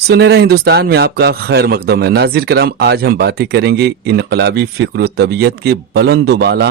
सुनहरा हिंदुस्तान में आपका खैर मकदम है। नाज़िर कराम, आज हम बातें करेंगे इनकलाबी फिक्र व तबीयत के बुलंद बाला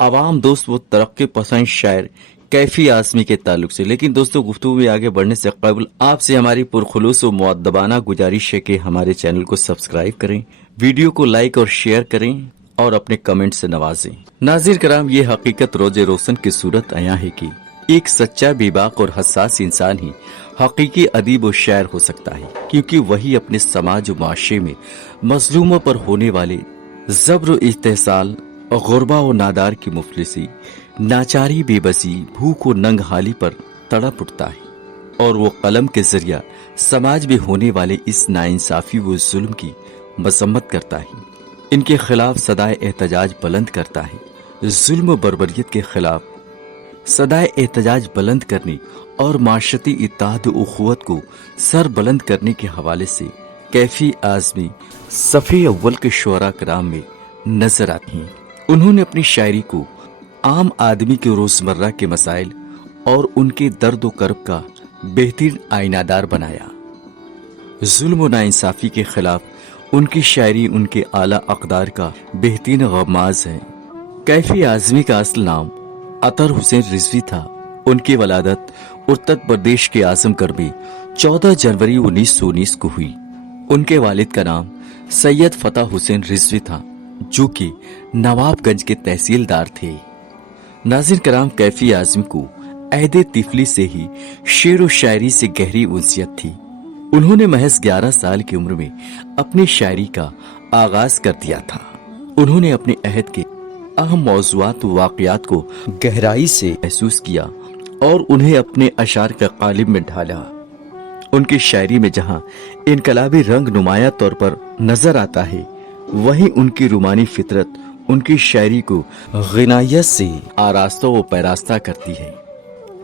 आवाम दोस्त व तरक्की पसंद शायर कैफी आज़मी के ताल्लुक से। लेकिन दोस्तों, गुफ्तगू में आगे बढ़ने से कबल आपसे हमारी पुरखुलूस व मुअद्दबाना गुजारिश है कि हमारे चैनल को सब्सक्राइब करें, वीडियो को लाइक और शेयर करें और अपने कमेंट से नवाजें। नाज़िर कराम, ये हकीकत रोजे रोशन की सूरत आया है कि एक सच्चा, बेबाक और हसास इंसान ही हकीकी अदीब और शायर हो सकता है, क्योंकि वही अपने समाज और माशरे में मजलूमों पर होने वाले जब्र, इस्तेहसाल और गुरबा और नादार की मुफलिसी, नाचारी, बेबसी, भूख और नंगहाली पर तड़प उठता है और वो कलम के जरिया समाज में होने वाले इस नाइंसाफी व जुल्म की मजम्मत करता है, इनके खिलाफ सदाए एहतजाज बुलंद करता है। जुल्म व बर्बरियत के खिलाफ सदाए एहतजाज बुलंद करने और माशरती इत्तेहाद व उखुवत को सर बुलंद करने के हवाले से कैफी आज़मी सफ़े अव्वल के शुअरा कराम में नजर आती हैं। उन्होंने अपनी शायरी को आम आदमी के रोजमर्रा के मसाइल और उनके दर्द व कर्ब का बेहतरीन आईनादार बनाया। जुल्म व नाइंसाफी के खिलाफ उनकी शायरी उनके आला अक़दार का बेहतरीन गमाज है। कैफी आज़मी का असल नाम अतर हुसैन रिजवी था। उनकी वलादत उत्तर प्रदेश के आजमगढ़ में 14 जनवरी 1919 को हुई। उनके वालिद का नाम सैयद फतेह हुसैन रिजवी था, जो कि नवाबगंज के तहसीलदार थे। नाज़िर कराम, कैफी आज़मी को अहदे तिफली से ही शेर व शायरी से गहरी उनसियत थी। उन्होंने महज 11 साल की उम्र में अपनी शायरी का आगाज कर दिया था। उन्होंने अपने अहद के अहम मौज़ूआत व वाक़यात को गहराई से महसूस किया और उन्हें अपने अशार के कालिब में ढाला। उनकी शायरी में जहां इनकलाबी रंग नुमाया तौर पर नजर आता है, वहीं उनकी रूमानी फितरत उनकी शायरी को गिनायत से आरास्ता व पैरास्ता करती है।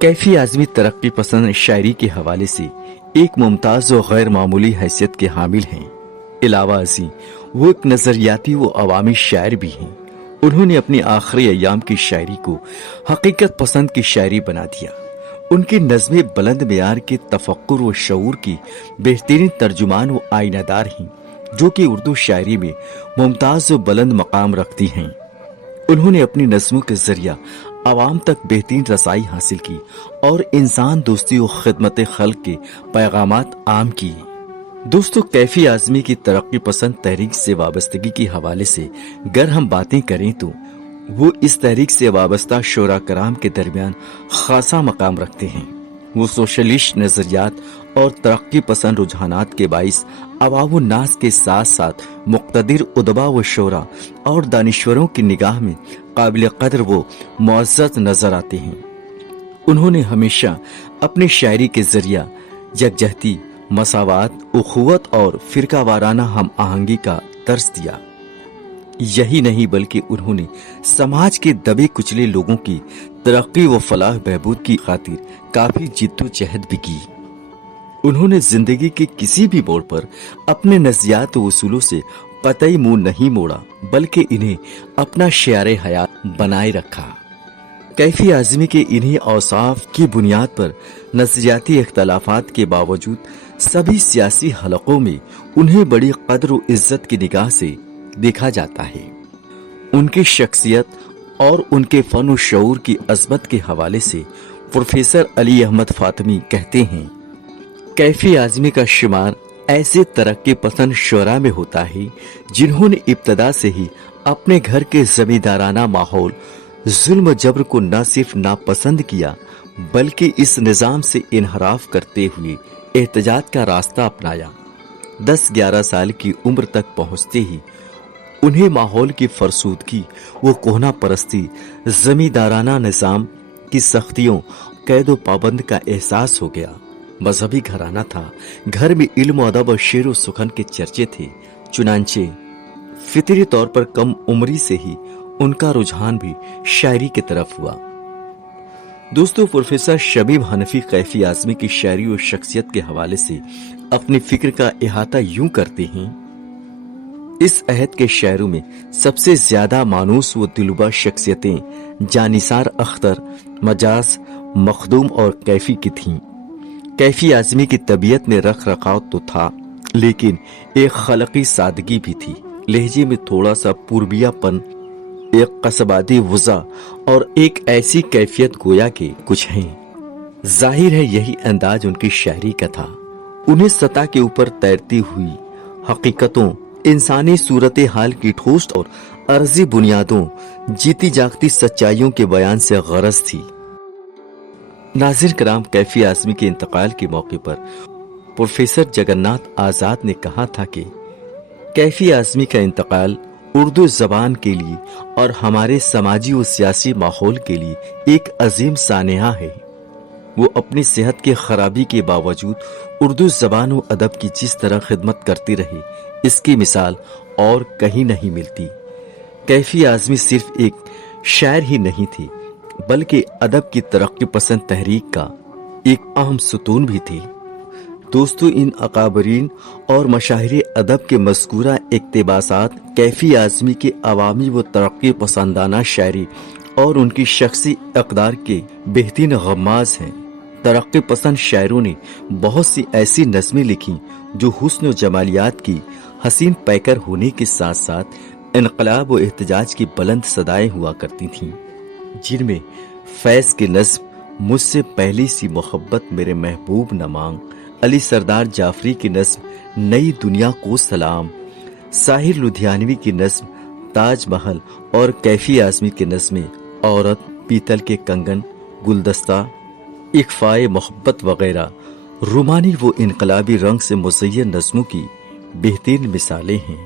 कैफी आज़मी तरक्की पसंद शायरी के हवाले से एक मुमताज व गैर मामूली हैसियत के हामिल हैं। इलावा असी वो एक नजरियाती व अवामी शायर भी हैं। उन्होंने अपनी आखिरी अयाम की शायरी को हकीकत पसंद की शायरी बना दिया। उनकी नज़्में बुलंद मेयार के तफक्कुर व शऊर की बेहतरीन तर्जुमान व आईनादार हैं, जो कि उर्दू शायरी में मुमताज व बुलंद मकाम रखती हैं। उन्होंने अपनी नज़्मों के जरिया आवाम तक बेहतरीन रसाई हासिल की और इंसान दोस्ती व खिदमत खल्क के पैगामात आम किए। दोस्तों, कैफी आज़मी की तरक्की पसंद तहरीक से वाबस्तगी के हवाले से अगर हम बातें करें तो वो इस तहरीक से वाबस्ता शोरा कराम के दरमियान खासा मकाम रखते हैं। वो सोशलिस्ट नजरियात और तरक्की पसंद रुझानात के बाइस अवाम नास के साथ साथ मुक्तदिर उदबा व शोरा और दानिश्वरों की निगाह में काबिल कदर व मुअज़्ज़ज़ नजर आते हैं। उन्होंने हमेशा अपनी शायरी के जरिया यकजहती, मसावात, उखुवत और फिरका वाराना हम आहंगी का दर्स दिया। यही नहीं बल्कि उन्होंने समाज के दबे कुचले लोगों की तरक्की व फलाह बहबूद की खातिर काफी जिद्दोजहद भी की। उन्होंने जिंदगी के किसी भी मोड़ पर अपने नज़रियात व उसूलों से कतई मुंह नहीं मोड़ा, बल्कि इन्हें अपना शियारे हयात बनाए रखा। कैफी आज़मी के इन्हीं औसाफ की बुनियाद पर नज़रियाती इख्तलाफात के बावजूद सभी सियासी हलकों में उन्हें बड़ी कद्र व इज्जत की निगाह से देखा जाता है। उनकी शख्सियत और उनके फन व शऊर की अजमत के हवाले से प्रोफेसर अली अहमद फातमी कहते हैं, कैफी आज़मी का शुमार ऐसे तरक्की पसंद शुरा में होता है जिन्होंने इब्तदा से ही अपने घर के जमींदाराना माहौल, जुल्म जबर को न सिर्फ नापसंद किया, बल्कि इस निज़ाम से इनहराफ करते हुए एहतजाज का रास्ता अपनाया। 10-11 साल की उम्र तक पहुंचते ही उन्हें माहौल की फरसूदगी वो कोहना परस्ती, जमींदाराना निज़ाम की सख्तियों, कैद व पाबंद का एहसास हो गया। मजहबी घराना था, घर में इल्म, अदब और शेर व सुखन के चर्चे थे। चुनांचे फितरी तौर पर कम उम्री से ही उनका रुझान भी शायरी की तरफ हुआ। दोस्तों, प्रोफेसर शबीब हनफी कैफी आज़मी की शायरी और शख्सियत के हवाले से अपनी फिक्र का इहाता यूं करते हैं, इस अहद के शायरों में सबसे ज्यादा मानूस व दिलुबा शख्सियतें जानिसार अख्तर, मजाज, मखदूम और कैफी की थीं। कैफी आज़मी की तबीयत में रख रखाव तो था, लेकिन एक खलकी सादगी भी थी। लहजे में थोड़ा सा पूर्वियापन, एक कसबादी वज़ा और एक ऐसी कैफियत गोया कि कुछ है। जाहिर है यही अंदाज उनकी शायरी का था। उन्हें सतह के ऊपर तैरती हुई हकीकतों, इंसानी सूरत हाल की ठोस और अर्जी बुनियादों, जीती जागती सच्चाइयों के बयान से गरज थी। नाज़िर कराम, कैफी आज़मी के इंतकाल के मौके पर प्रोफेसर जगन्नाथ आज़ाद ने कहा था कि कैफी आज़मी का इंतकाल उर्दू ज़बान के लिए और हमारे समाजी और सियासी माहौल के लिए एक अजीम सानेहा है। वो अपनी सेहत के खराबी के बावजूद उर्दू ज़बान व अदब की जिस तरह खिदमत करती रही, इसकी मिसाल और कहीं नहीं मिलती। कैफी आज़मी सिर्फ एक शायर ही नहीं थी, बल्कि अदब की तरक्की पसंद तहरीक का एक अहम सुतून भी थी। दोस्तों, इन अकाबरीन और मशाहिर अदब के मज़कूरा इक़्तिबासात कैफी आज़मी के अवामी व तरक्की पसंदाना शायरी और उनकी शख्सी इक़दार के बेहतरीन गम्माज़ हैं। तरक्की पसंद शायरों ने बहुत सी ऐसी नज़में लिखी जो हुस्न व जमालियात की हसीन पैकर होने के साथ साथ इनकलाब व एहतजाज की बुलंद सदाएं हुआ करती थीं, जिनमें फैज़ की नज़्म मुझसे पहली सी मोहब्बत मेरे महबूब न मांग, अली सरदार जाफरी की नज़्म नई दुनिया को सलाम, साहिर लुधियानवी की नज़्म ताज महल और कैफी आज़मी की नज़्में औरत, पीतल के कंगन, गुलदस्ता, इकफ़ाए मोहब्बत वगैरह रोमानी वो इनकलाबी रंग से मुज़य्यन नज़्मों की बेहतरीन मिसालें हैं।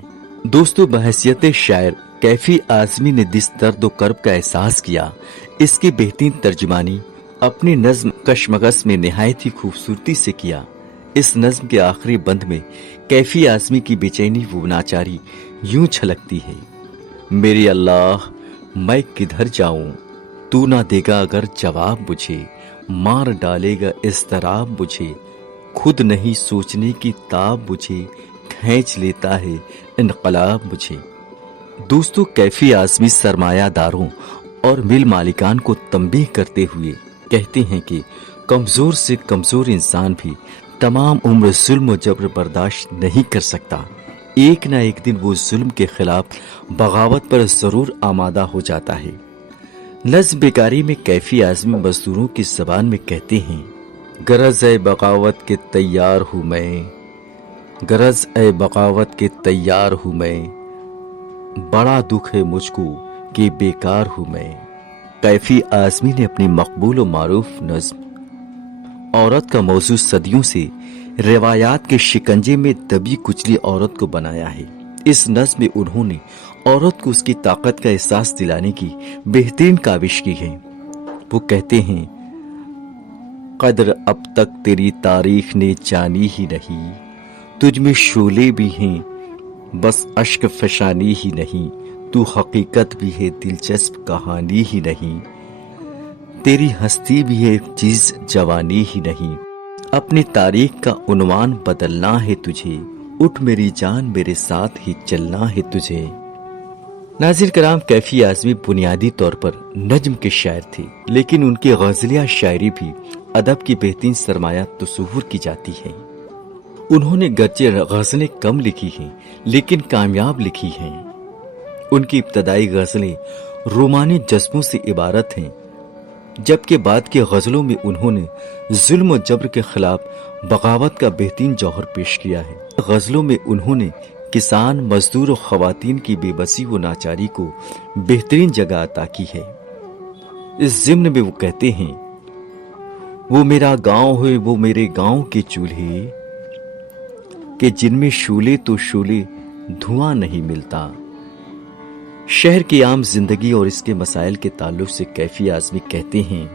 दोस्तों, बहैसियत शायर कैफी आज़मी ने जिस दर्द व कर्ब का एहसास किया, इसकी बेहतरीन तर्जुमानी अपनी नज़्म कशमकश में निहायत ही खूबसूरती से किया। इस नज़्म के आखिरी बंद में कैफी आज़मी की बेचैनी वो नाचारी यूं छलकती है, मेरे अल्लाह मैं किधर जाऊं, तू ना देगा अगर जवाब मुझे, मार डालेगा इज़्तिराब मुझे, खुद नहीं सोचने की ताब मुझे, खींच लेता है इनकलाब मुझे। दोस्तों, कैफी आज़मी सरमायादारों और मिल मालिकान को तंबीह करते हुए कहते हैं कि कमज़ोर से कमज़ोर इंसान भी तमाम उम्र जुल्म व जबर बर्दाश्त नहीं कर सकता। एक ना एक दिन वो जुल्म के खिलाफ बगावत पर ज़रूर आमादा हो जाता है। नज़्म बेकारी में कैफी आज़मी मज़दूरों की ज़बान में कहते हैं, गरज ए बगावत के तैयार हूँ मैं, गरज ए बगावत के तैयार हूँ मैं, बड़ा दुख है मुझको कि बेकार हूँ मैं। कैफी आज़मी ने अपनी मकबूल और मारूफ नज़्म औरत का मौजू सदियों से रिवायात के शिकंजे में दबी कुचली औरत को बनाया है। इस नज़्म में उन्होंने औरत को उसकी ताकत का एहसास दिलाने की बेहतरीन काविश की है। वो कहते हैं, कदर अब तक तेरी तारीख ने जानी ही नहीं, तुझ में शोले भी हैं बस अश्क फशानी ही नहीं, तू हकीकत भी है दिलचस्प कहानी ही नहीं, तेरी हस्ती भी है एक चीज जवानी ही नहीं, अपनी तारीख का उन्वान बदलना है तुझे, उठ मेरी जान मेरे साथ ही चलना है तुझे। नाज़िर कराम, कैफी आज़मी बुनियादी तौर पर नज्म के शायर थे, लेकिन उनकी गज़लिया शायरी भी अदब की बेहतरीन सरमाया तस्वुर की जाती है। उन्होंने गर्चे गज़लें कम लिखी हैं, लेकिन कामयाब लिखी हैं। उनकी इब्तदाई गज़लें रोमानी जज्बों से इबारत हैं, जबकि बाद की गज़लों में उन्होंने जुल्म और जबर के खिलाफ बगावत का बेहतरीन जौहर पेश किया है। गज़लों में उन्होंने किसान, मजदूर और ख़वातीन की बेबसी व नाचारी को बेहतरीन जगह अता की है। इस ज़िम्न में वो कहते हैं, वो मेरा गांव है वो मेरे गांव के चूल्हे, कि जिनमें शूले तो शूले धुआं नहीं मिलता। शहर की आम जिंदगी और इसके मसाइल के ताल्लुक से कैफी आज़मी कहते हैं,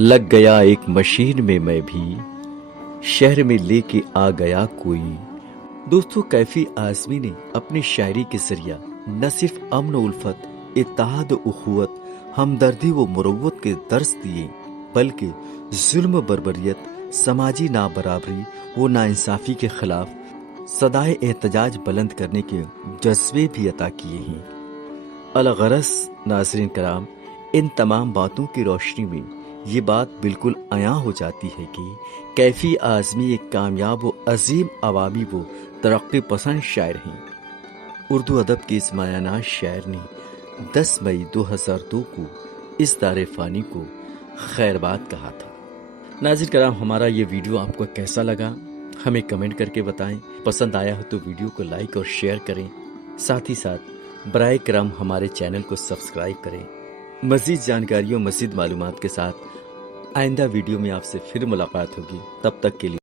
लग गया एक मशीन में मैं भी, शहर में लेके आ गया कोई। दोस्तों, कैफी आज़मी ने अपनी शायरी के जरिया न सिर्फ अमन उल्फत, इत्तेहाद उखुवत, हमदर्दी व मुरव्वत के दर्स दिए, बल्कि जुल्म, बर्बरियत, समाजी नाबराबरी व नाइंसाफी के खिलाफ सदाए एहतजाज बुलंद करने के जज्बे भी अता किए हैं। अलगरस नाज़रीन कराम, इन तमाम बातों की रोशनी में یہ بات بالکل عیاں ہو جاتی ہے کہ کیفی اعظمی ایک کامیاب و عظیم عوامی و ترقی پسند شاعر ہیں۔ اردو ادب کے اس مایہ ناز شاعر نے 10 مئی 2002 کو اس دار فانی کو خیر باد کہا تھا۔ ناظرین کرام، ہمارا یہ ویڈیو آپ کو کیسا لگا ہمیں کمنٹ کر کے بتائیں۔ پسند آیا ہو تو ویڈیو کو لائک اور شیئر کریں، ساتھ ہی ساتھ برائے کرم ہمارے چینل کو سبسکرائب کریں۔ مزید جانکاریوں مزید معلومات کے ساتھ آئندہ ویڈیو میں آپ سے پھر ملاقات ہوگی، تب تک کے لیے